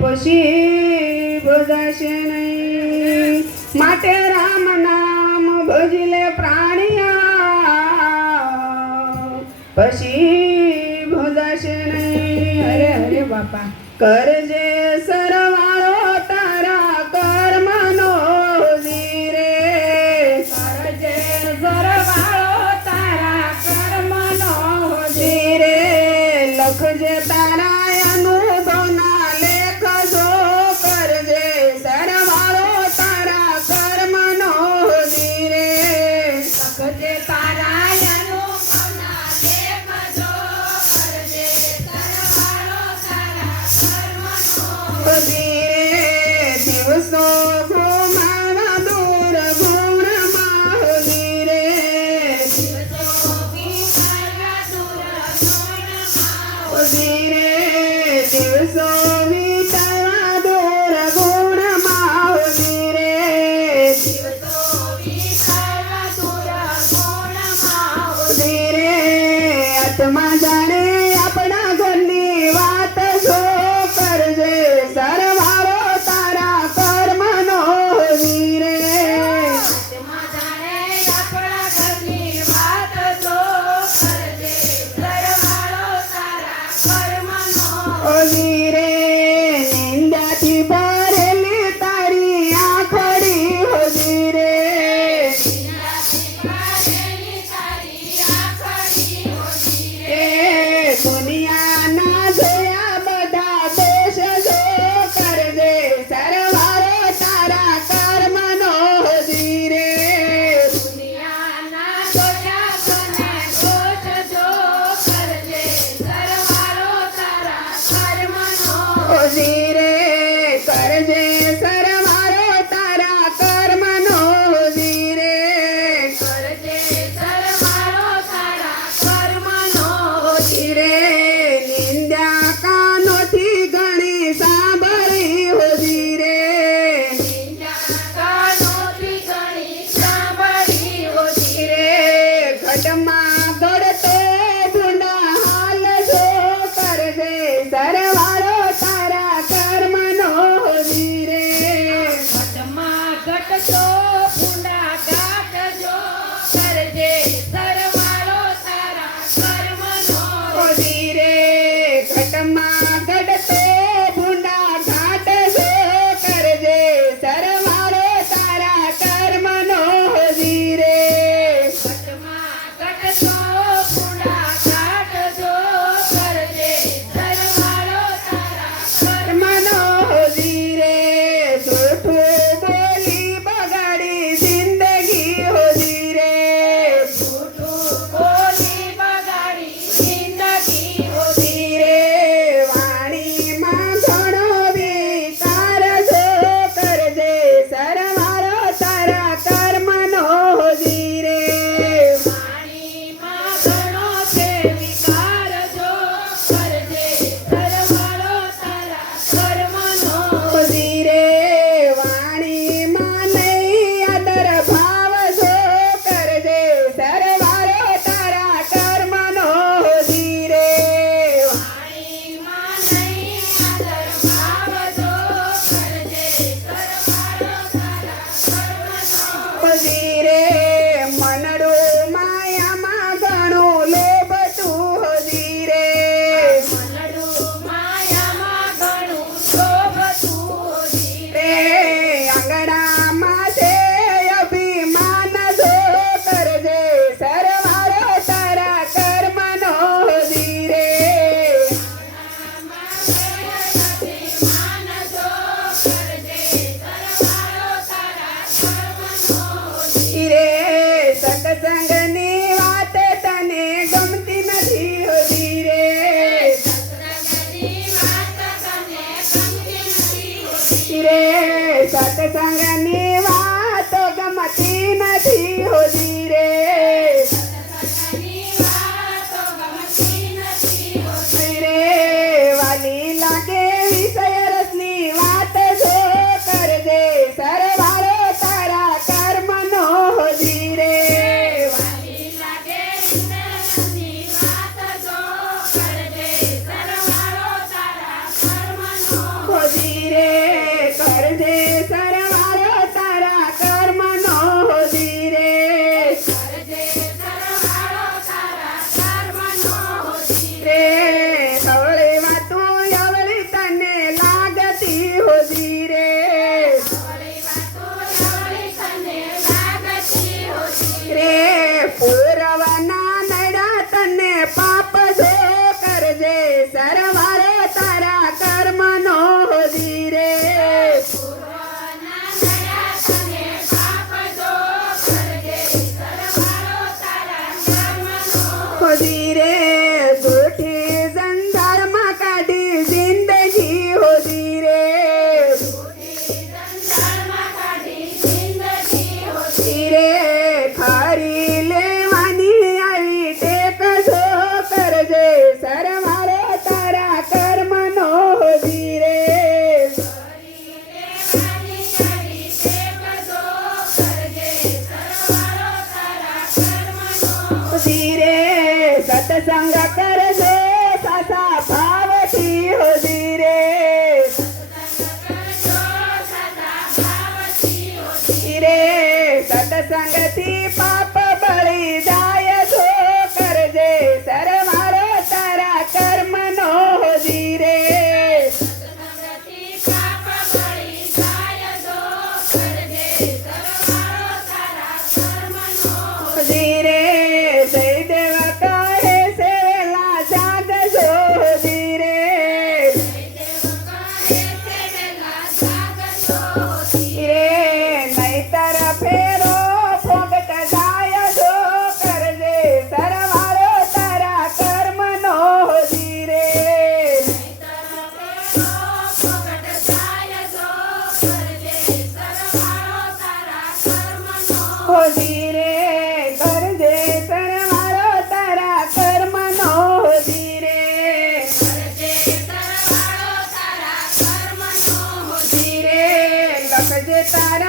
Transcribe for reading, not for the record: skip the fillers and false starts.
પછી ભજાશે નહીં. માટે રામ નામ ભજલે પ્રાણિયા, પછી ભજાશે નહીં. અરે અરે બાપા, કરજે સરવાળો તારા કર્મનો ધીરે, કરજે સરવાળો તારા કર્મનો ધીરે. લખજે તારા અનુભવના લેખ જો, કરજે સરવાળો તારા કર્મનો ધીરે. લખજે તારા અનુભવના લેખ જો, કરજે સરવાળો તારા કર્મનો ધીરે. દિવસો ઘુમાવા દૂર ગુણમાં ધીરે, દિવસો વિચાર્યા દૂર ગુણમાં ધીરે. દિવસો વિચારવા દૂર ગુણમાં ધીરે, દિવસો વિચાર્યા દૂર ગુણમાં ધીરે. આત્મા જાણે આપણા ઘરની વાત જો, કરજે સરવાળો તારા કર્મનો ધીરે. આત્મા જાણે આપણા ઘરની વાત જો, કરજે સરવાળો તારા કર્મનો ધીરે. નિંદાથી ભરેલી તારી આંખડી ધીરે, એ દુનિયાના જોયા બધા દોષ જો, કરજે સરવાળો તારા કર્મનો ધીરે. ધીરે. કરજે સરવાળો તારા કર્મનો ધીરે, ધીરે. નિંદ્યા કાનોથી ઘણી સાંભળી ધીરે, ધીરે. ઘટમાં ઘડતો ભૂંડા હાલ જો, કરજે સરવાળો તારા કર્મનો ધીરે. ઘટતો ભૂંડા કાઢજો, કરજે સરવાળો તારા કર્મનો ધીરે. ઘટમાં ઘડતો ભૂંડા ઘાટ જો, કરજે સરવાળો તારા કર્મનો ધીરે. ઘટમાં ઘટતો ભૂંડા કાઢજો, કરજે સરવાળો તારા કર્મનો ધીરે. જૂઠું બોલી બગાડી જિંદગી ધીરે, જૂઠું બોલી બગાડી જિંદગી ધીરે. વાણીમાં ઘણો વિકાર જો, કરજે સરવાળો તારા કર્મનો ધીરે. વાણીમાં ઘણો છે વિકાર જો, કરજે સરવાળો તારા કર્મનો ધીરે. વાણીમાં નહીં આદર ભાવ જો, કરજે સરવાળો તારા કર્મનો ધીરે. વાણીમાં નહીં આદર ભાવ જો, કરજે સરવાળો તારા કર્મનો ધીરે. મનડું માયામાં ઘણું લોભ તું ધીરે, મનડું માયામાં ઘણું શોભતું ધીરે. આંગણામાં છે અભિમાન જો, કરજે સરવાળો તારા કર્મનો ધીરે. ધીરે. સત્સંગની વાત તને ગમતી નથી ધીરે, ધીરે. સત્સંગની વાતો ગમતી નથી ધીરે, ધીરે. વાલી લાગે વિષય રસની વાત જો, કરજે સરવાળો તારા કર્મનો ધીરે. ધીરે. કરજે સરવાળો તારા કર્મનો હોધી રે કરજે સરવાળો તારા કર્મનો હોધી રે હવળી વાતું અવળી તને લાગતી હોધી રે અવળી વાતો અવળી તને લાગતી હોધી રે પૂરવના નડા તને પાપ જો કરજે સરવાળો તારા કર્મનો હોધી રે પૂર્વના નયા તને પાપ જો કરજે સરવાળો તારા કર્મનો હોધી રે જૂઠી સંસારમાં કાઢી જિંદગી હોધી રે સંસારમાં કાઢી જિંદગી હોધી હોધી રે ખરી લેવાની આવી ટેક જો કરજે સરવાળો તારા કર્મનો હોધી રે લેવાની આવી ટેક જો કરજે સરવાળો તારા કર્મનો હોધી રે સત્સંગ કરજે સાસા ભાવથી હોધી રે કરજો સદા ભાવથી હોધી રે સત્સંગથી પાપ બળી જાય જો કરજે સરવાળો તારા કર્મનો હોધી રે સત્સંગથી પાપ બળી જાય જો કરજે સરવાળો તારા કર્મનો હોધી રે જયદેવ કહે છે વેલા જાગજો હોધી રે દેવ કહે છે વેલા જાગજો હોધી રે નહીતર ફેરો ફોગટ જાય જો કરજે સરવાળો તારા કર્મનો હોધી રે હોધી રે કરજે સરવાળો તારા કર્મનો હોધી રે હોધી રે લખજે તારા